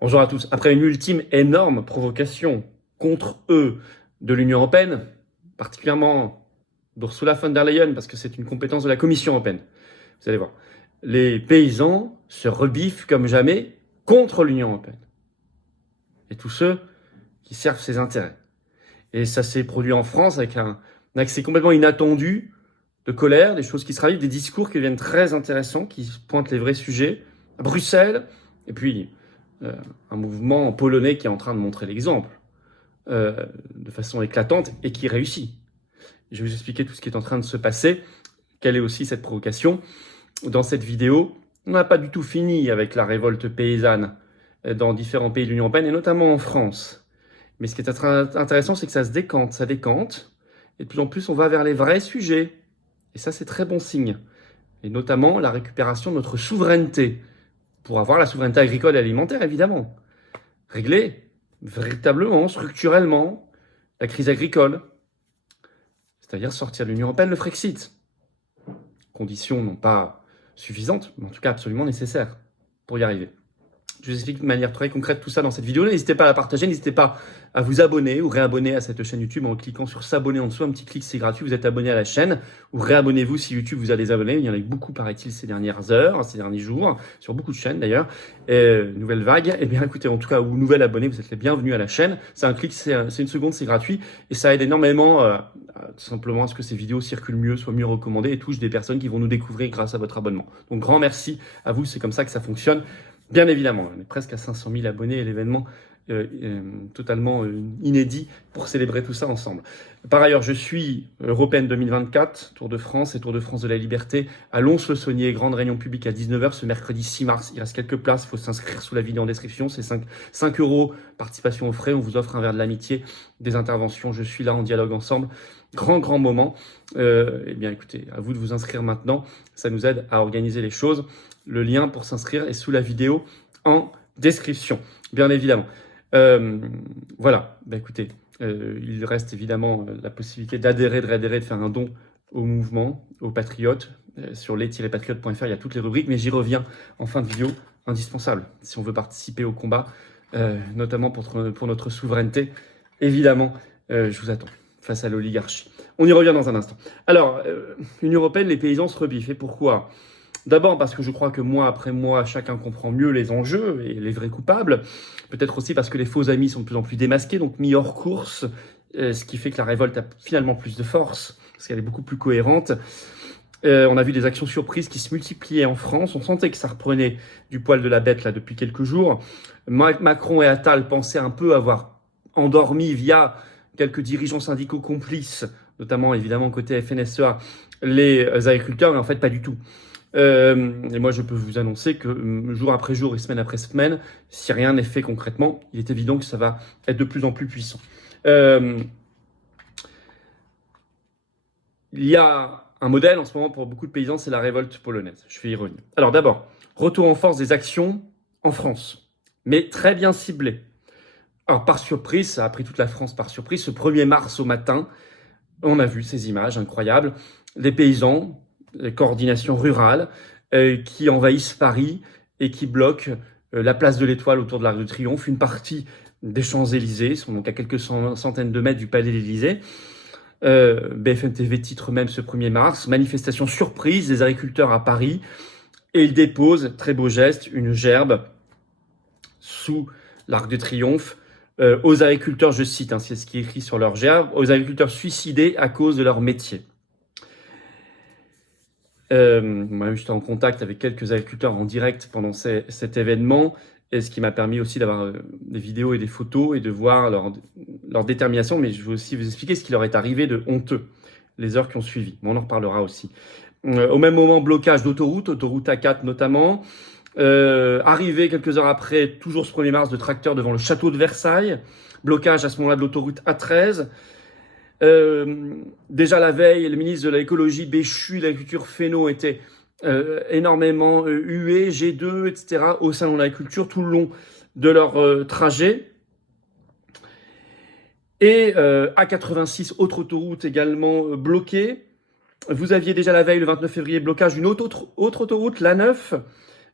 Bonjour à tous. Après une ultime énorme provocation contre eux de l'Union européenne, particulièrement d'Ursula von der Leyen, parce que c'est une compétence de la Commission européenne, vous allez voir, les paysans se rebiffent comme jamais contre l'Union européenne et tous ceux qui servent ses intérêts. Et ça s'est produit en France avec un accès complètement inattendu de colère, des choses qui se ralient, des discours qui deviennent très intéressants, qui pointent les vrais sujets, à Bruxelles, et puis un mouvement polonais qui est en train de montrer l'exemple de façon éclatante et qui réussit. Je vais vous expliquer tout ce qui est en train de se passer, quelle est aussi cette provocation. Dans cette vidéo, on n'a pas du tout fini avec la révolte paysanne dans différents pays de l'Union européenne, et notamment en France. Mais ce qui est très intéressant, c'est que ça décante, et de plus en plus, on va vers les vrais sujets. Et ça, c'est très bon signe. Et notamment la récupération de notre souveraineté, pour avoir la souveraineté agricole et alimentaire, évidemment. Régler véritablement, structurellement, la crise agricole, c'est-à-dire sortir de l'Union européenne, le Frexit. Condition non pas suffisante, mais en tout cas absolument nécessaire pour y arriver. Je vous explique de manière très concrète tout ça dans cette vidéo. N'hésitez pas à la partager, n'hésitez pas à vous abonner ou réabonner à cette chaîne YouTube en cliquant sur s'abonner en dessous. Un petit clic, c'est gratuit, vous êtes abonné à la chaîne. Ou réabonnez-vous si YouTube vous a désabonné. Il y en a eu beaucoup, paraît-il, ces dernières heures, ces derniers jours, sur beaucoup de chaînes d'ailleurs. Nouvelle vague. Eh bien écoutez, en tout cas, ou nouvel abonné, vous êtes les bienvenus à la chaîne. C'est un clic, c'est une seconde, c'est gratuit. Et ça aide énormément tout simplement à ce que ces vidéos circulent mieux, soient mieux recommandées et touchent des personnes qui vont nous découvrir grâce à votre abonnement. Donc grand merci à vous, c'est comme ça que ça fonctionne. Bien évidemment, on est presque à 500 000 abonnés et l'événement totalement inédit pour célébrer tout ça ensemble. Par ailleurs, je suis Européenne 2024, Tour de France et Tour de France de la Liberté à Lons-le-Saunier, grande réunion publique à 19h ce mercredi 6 mars. Il reste quelques places, il faut s'inscrire sous la vidéo en description, c'est 5 € participation aux frais, on vous offre un verre de l'amitié, des interventions, je suis là en dialogue ensemble. Grand moment. Eh bien écoutez, à vous de vous inscrire maintenant, ça nous aide à organiser les choses. Le lien pour s'inscrire est sous la vidéo en description, bien évidemment. Voilà, écoutez, il reste évidemment la possibilité d'adhérer, de faire un don au mouvement, aux patriotes. Sur les-patriotes.fr, il y a toutes les rubriques, mais j'y reviens en fin de vidéo, indispensable si on veut participer au combat, notamment pour notre souveraineté. Évidemment, je vous attends face à l'oligarchie. On y revient dans un instant. Alors, Union européenne, les paysans se rebiffent. Et pourquoi ? D'abord parce que je crois que mois après mois, chacun comprend mieux les enjeux et les vrais coupables. Peut-être aussi parce que les faux amis sont de plus en plus démasqués, donc mis hors course, ce qui fait que la révolte a finalement plus de force, parce qu'elle est beaucoup plus cohérente. On a vu des actions surprises qui se multipliaient en France. On sentait que ça reprenait du poil de la bête là depuis quelques jours. Macron et Attal pensaient un peu avoir endormi via quelques dirigeants syndicaux complices, notamment évidemment côté FNSEA, les agriculteurs, mais en fait pas du tout. Et moi, je peux vous annoncer que jour après jour et semaine après semaine, si rien n'est fait concrètement, il est évident que ça va être de plus en plus puissant. Il y a un modèle en ce moment pour beaucoup de paysans, c'est la révolte polonaise. Je vais y revenir. Alors d'abord, retour en force des actions en France, mais très bien ciblées. Alors par surprise, ça a pris toute la France par surprise. Ce 1er mars au matin, on a vu ces images incroyables. Les paysans, les coordinations rurales, qui envahissent Paris et qui bloquent la place de l'Étoile autour de l'Arc de Triomphe, une partie des Champs-Élysées, sont donc à quelques centaines de mètres du Palais de l'Élysée. BFM TV titre même ce 1er mars, manifestation surprise des agriculteurs à Paris, et ils déposent, très beau geste, une gerbe sous l'Arc de Triomphe, aux agriculteurs, je cite, c'est ce qui est écrit sur leur gerbe, aux agriculteurs suicidés à cause de leur métier. Moi, j'étais en contact avec quelques agriculteurs en direct pendant cet événement, et ce qui m'a permis aussi d'avoir des vidéos et des photos et de voir leur détermination, mais je vais aussi vous expliquer ce qui leur est arrivé de honteux, les heures qui ont suivi. On en reparlera aussi. Au même moment, blocage d'autoroute, autoroute A4 notamment. Arrivé quelques heures après, toujours ce 1er mars, de tracteurs devant le château de Versailles. Blocage à ce moment-là de l'autoroute A13. Déjà la veille, le ministre de l'écologie Béchu, de l'agriculture Fesneau était énormément hué, G2, etc. au salon de l'agriculture tout le long de leur trajet. Et A86, autre autoroute également bloquée. Vous aviez déjà la veille, le 29 février, blocage d'une autre autoroute, l'A9,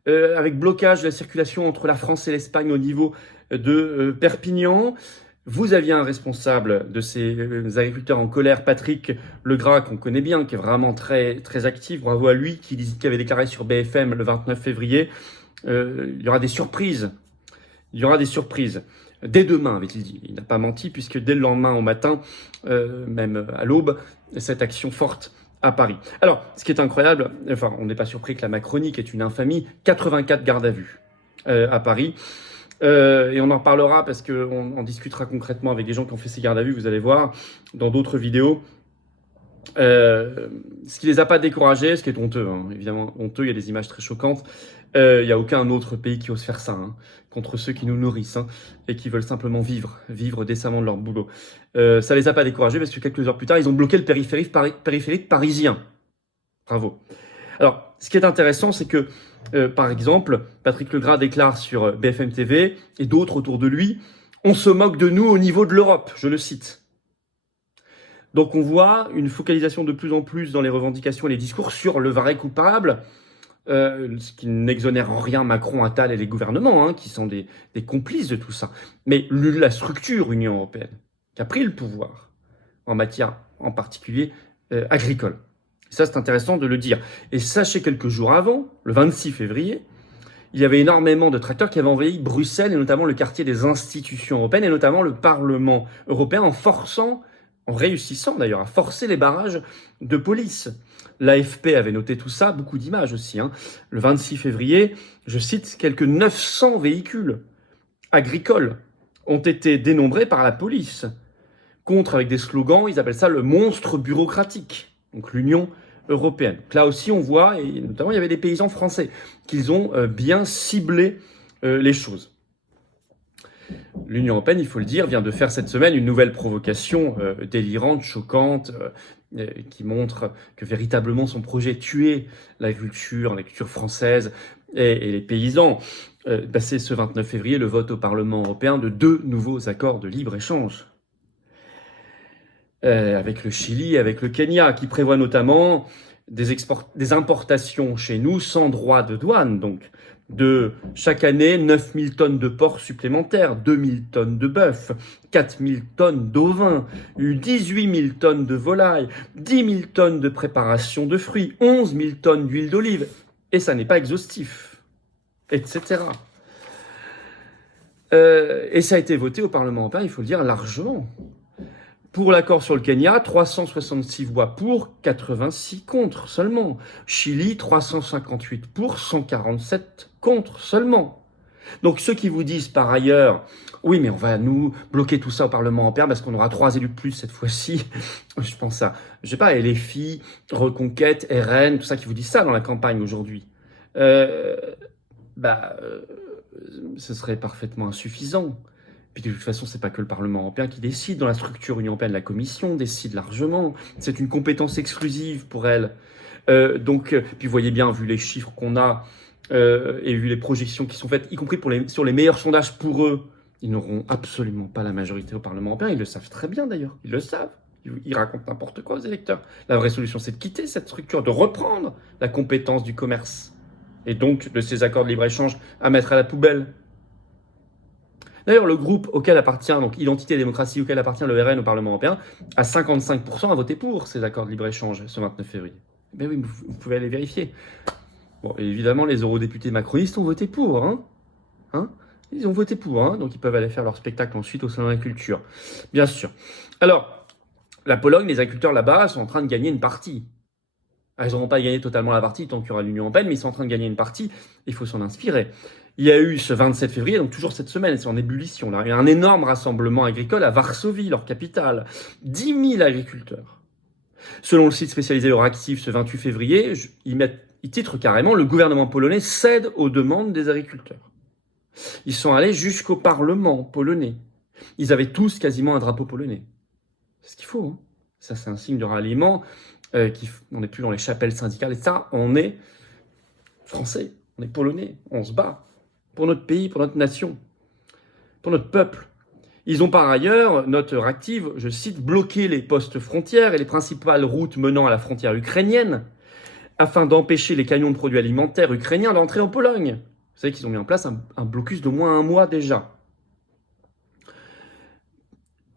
avec blocage de la circulation entre la France et l'Espagne au niveau de Perpignan. Vous aviez un responsable de ces agriculteurs en colère, Patrick Legras, qu'on connaît bien, qui est vraiment très, très actif. Bravo à lui, qui avait déclaré sur BFM le 29 février. Il y aura des surprises. Il y aura des surprises. Dès demain, avait-il dit. Il n'a pas menti, puisque dès le lendemain au matin, même à l'aube, cette action forte à Paris. Alors, ce qui est incroyable, enfin, on n'est pas surpris que la Macronique est une infamie, 84 gardes à vue à Paris. Et on en reparlera parce qu'on discutera concrètement avec des gens qui ont fait ces gardes à vue, vous allez voir, dans d'autres vidéos. Ce qui les a pas découragés, ce qui est honteux, hein, évidemment honteux, il y a des images très choquantes. Il n'y a aucun autre pays qui ose faire ça, hein, contre ceux qui nous nourrissent et qui veulent simplement vivre décemment de leur boulot. Ça les a pas découragés parce que quelques heures plus tard, ils ont bloqué le périphérique parisien. Bravo. Alors, ce qui est intéressant, c'est que, par exemple, Patrick Legras déclare sur BFM TV et d'autres autour de lui, « On se moque de nous au niveau de l'Europe », je le cite. Donc on voit une focalisation de plus en plus dans les revendications et les discours sur le vrai coupable, ce qui n'exonère en rien Macron, Attal et les gouvernements, qui sont des complices de tout ça. Mais la structure Union européenne, qui a pris le pouvoir en matière en particulier agricole. Ça, c'est intéressant de le dire. Et sachez, quelques jours avant, le 26 février, il y avait énormément de tracteurs qui avaient envahi Bruxelles, et notamment le quartier des institutions européennes, et notamment le Parlement européen, en réussissant d'ailleurs à forcer les barrages de police. L'AFP avait noté tout ça, beaucoup d'images aussi. Le 26 février, je cite, quelques 900 véhicules agricoles ont été dénombrés par la police. Contre, avec des slogans, ils appellent ça le monstre bureaucratique, donc l'Union européenne. Donc là aussi, on voit, et notamment il y avait des paysans français, qu'ils ont bien ciblé les choses. L'Union européenne, il faut le dire, vient de faire cette semaine une nouvelle provocation délirante, choquante, qui montre que véritablement son projet tuait l'agriculture française et les paysans. C'est ce 29 février le vote au Parlement européen de 2 nouveaux accords de libre-échange. Avec le Chili, avec le Kenya, qui prévoient notamment des importations chez nous sans droit de douane, donc de chaque année 9000 tonnes de porc supplémentaires, 2000 tonnes de bœuf, 4000 tonnes d'ovins, 18 000 tonnes de volailles, 10 000 tonnes de préparation de fruits, 11 000 tonnes d'huile d'olive, et ça n'est pas exhaustif, etc. Et ça a été voté au Parlement européen, il faut le dire, largement. Pour l'accord sur le Kenya, 366 voix pour, 86 contre seulement. Chili, 358 pour, 147 contre seulement. Donc ceux qui vous disent par ailleurs, oui mais on va nous bloquer tout ça au Parlement européen parce qu'on aura 3 élus de plus cette fois-ci, je pense à, je sais pas, LFI, Reconquête, RN, tout ça qui vous disent ça dans la campagne aujourd'hui. Ce serait parfaitement insuffisant. Puis de toute façon, c'est pas que le Parlement européen qui décide. Dans la structure Union européenne, la Commission décide largement. C'est une compétence exclusive pour elle. Puis vous voyez bien, vu les chiffres qu'on a et vu les projections qui sont faites, y compris sur les meilleurs sondages pour eux, ils n'auront absolument pas la majorité au Parlement européen. Ils le savent très bien d'ailleurs. Ils le savent. Ils racontent n'importe quoi aux électeurs. La vraie solution, c'est de quitter cette structure, de reprendre la compétence du commerce. Et donc, de ces accords de libre-échange à mettre à la poubelle. D'ailleurs, le groupe auquel appartient, donc Identité et Démocratie, auquel appartient le RN au Parlement européen, à 55% a voté pour ces accords de libre-échange ce 29 février. Mais oui, vous pouvez aller vérifier. Bon, et évidemment, les eurodéputés macronistes ont voté pour, Ils ont voté pour, donc ils peuvent aller faire leur spectacle ensuite au Salon de la Culture. Bien sûr. Alors, la Pologne, les agriculteurs là-bas sont en train de gagner une partie. Ils n'auront pas gagné totalement la partie tant qu'il y aura l'Union européenne, mais ils sont en train de gagner une partie. Il faut s'en inspirer. Il y a eu ce 27 février, donc toujours cette semaine, c'est en ébullition là, il y a un énorme rassemblement agricole à Varsovie, leur capitale. 10 000 agriculteurs. Selon le site spécialisé Euractiv, ce 28 février, ils titrent carrément « Le gouvernement polonais cède aux demandes des agriculteurs ». Ils sont allés jusqu'au Parlement polonais. Ils avaient tous quasiment un drapeau polonais. C'est ce qu'il faut. Ça, c'est un signe de ralliement. On n'est plus dans les chapelles syndicales et ça, on est français, on est polonais, on se bat pour notre pays, pour notre nation, pour notre peuple. Ils ont par ailleurs, note Euractiv, je cite, bloqué les postes frontières et les principales routes menant à la frontière ukrainienne, afin d'empêcher les camions de produits alimentaires ukrainiens d'entrer en Pologne. Vous savez qu'ils ont mis en place un blocus d'au moins 1 mois déjà.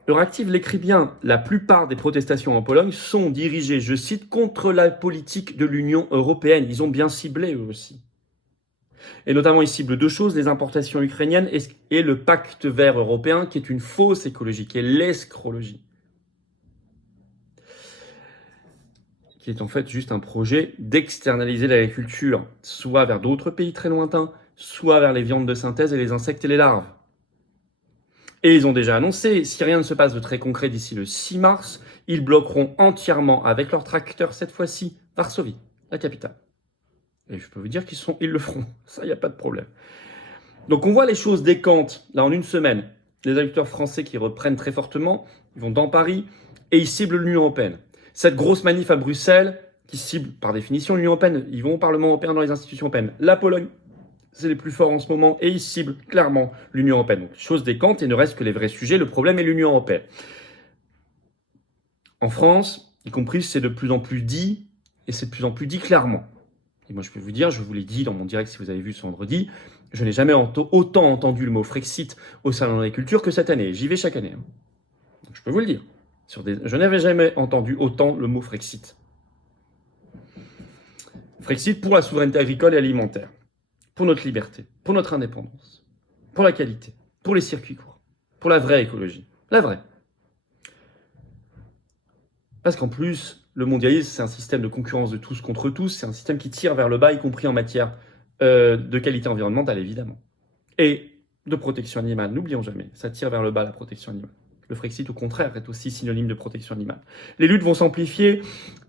Euractiv l'écrit bien, la plupart des protestations en Pologne sont dirigées, je cite, contre la politique de l'Union européenne. Ils ont bien ciblé eux aussi. Et notamment, ils ciblent 2 choses, les importations ukrainiennes et le pacte vert européen, qui est une fausse écologie, qui est l'escrologie. Qui est en fait juste un projet d'externaliser l'agriculture, soit vers d'autres pays très lointains, soit vers les viandes de synthèse et les insectes et les larves. Et ils ont déjà annoncé, si rien ne se passe de très concret d'ici le 6 mars, ils bloqueront entièrement avec leurs tracteurs cette fois-ci Varsovie, la capitale. Et je peux vous dire ils le feront, ça il n'y a pas de problème. Donc on voit les choses décantent, là en une semaine, les agriculteurs français qui reprennent très fortement, ils vont dans Paris et ils ciblent l'Union européenne. Cette grosse manif à Bruxelles, qui cible par définition l'Union européenne, ils vont au Parlement européen, dans les institutions européennes. La Pologne, c'est les plus forts en ce moment, et ils ciblent clairement l'Union européenne. Donc, chose décante, et il ne reste que les vrais sujets, le problème est l'Union européenne. En France, y compris, c'est de plus en plus dit, et c'est de plus en plus dit clairement. Et moi, je peux vous dire, je vous l'ai dit dans mon direct si vous avez vu ce vendredi, je n'ai jamais autant entendu le mot Frexit au Salon de l'agriculture que cette année. J'y vais chaque année. Donc, je peux vous le dire. Je n'avais jamais entendu autant le mot Frexit. Frexit pour la souveraineté agricole et alimentaire, pour notre liberté, pour notre indépendance, pour la qualité, pour les circuits courts, pour la vraie écologie. La vraie. Parce qu'en plus, le mondialisme, c'est un système de concurrence de tous contre tous, c'est un système qui tire vers le bas, y compris en matière de qualité environnementale, évidemment. Et de protection animale, n'oublions jamais, ça tire vers le bas la protection animale. Le Frexit, au contraire, est aussi synonyme de protection animale. Les luttes vont s'amplifier,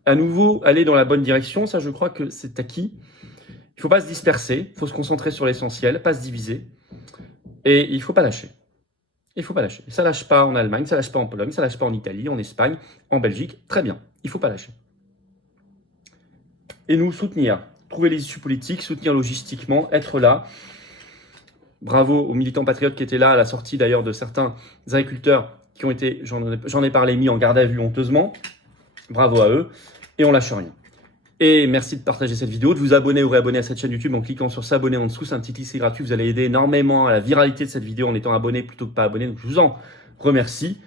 à nouveau, aller dans la bonne direction, ça je crois que c'est acquis. Il ne faut pas se disperser, il faut se concentrer sur l'essentiel, pas se diviser, et il ne faut pas lâcher. Il ne faut pas lâcher. Ça ne lâche pas en Allemagne, ça ne lâche pas en Pologne, ça ne lâche pas en Italie, en Espagne, en Belgique, très bien, il ne faut pas lâcher. Et nous, soutenir, trouver les issues politiques, soutenir logistiquement, être là. Bravo aux militants patriotes qui étaient là à la sortie d'ailleurs de certains agriculteurs qui ont été, j'en ai parlé, mis en garde à vue honteusement. Bravo à eux. Et on lâche rien. Et merci de partager cette vidéo, de vous abonner ou réabonner à cette chaîne YouTube en cliquant sur s'abonner en dessous. C'est un petit lycée gratuit. Vous allez aider énormément à la viralité de cette vidéo en étant abonné plutôt que pas abonné. Donc je vous en remercie.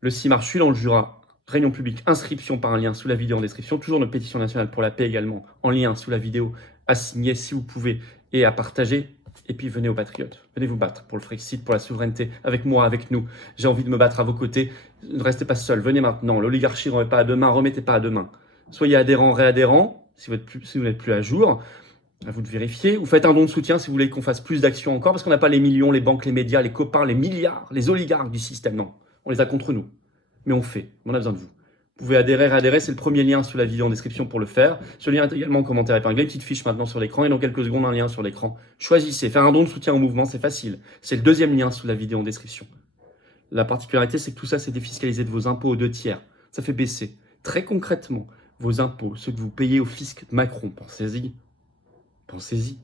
Le 6 mars, je suis dans le Jura. Réunion publique, inscription par un lien sous la vidéo en description. Toujours notre pétition nationale pour la paix également en lien sous la vidéo à signer si vous pouvez et à partager. Et puis venez aux patriotes, venez vous battre pour le Frexit, pour la souveraineté, avec moi, avec nous. J'ai envie de me battre à vos côtés. Ne restez pas seuls, venez maintenant. L'oligarchie ne remet pas à demain, remettez pas à demain. Soyez adhérents, réadhérents, si vous n'êtes plus à jour. À vous de vérifier. Vous faites un don de soutien si vous voulez qu'on fasse plus d'actions encore, parce qu'on n'a pas les millions, les banques, les médias, les copains, les milliards, les oligarques du système. Non, on les a contre nous. Mais on fait, on a besoin de vous. Vous pouvez adhérer, réadhérer, c'est le premier lien sous la vidéo en description pour le faire. Ce lien est également en commentaire épinglé, petite fiche maintenant sur l'écran et dans quelques secondes un lien sur l'écran. Choisissez, faire un don de soutien au mouvement, c'est facile. C'est le deuxième lien sous la vidéo en description. La particularité, c'est que tout ça, c'est défiscalisé de vos impôts aux 2 tiers. Ça fait baisser très concrètement vos impôts, ceux que vous payez au fisc de Macron. Pensez-y. Pensez-y.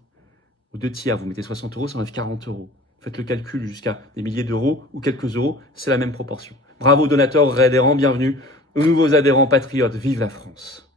Aux 2 tiers, vous mettez 60 €, ça enlève 40 €. Faites le calcul jusqu'à des milliers d'euros ou quelques euros, c'est la même proportion. Bravo donateurs, réadhérents, bienvenue aux nouveaux adhérents patriotes. Vive la France!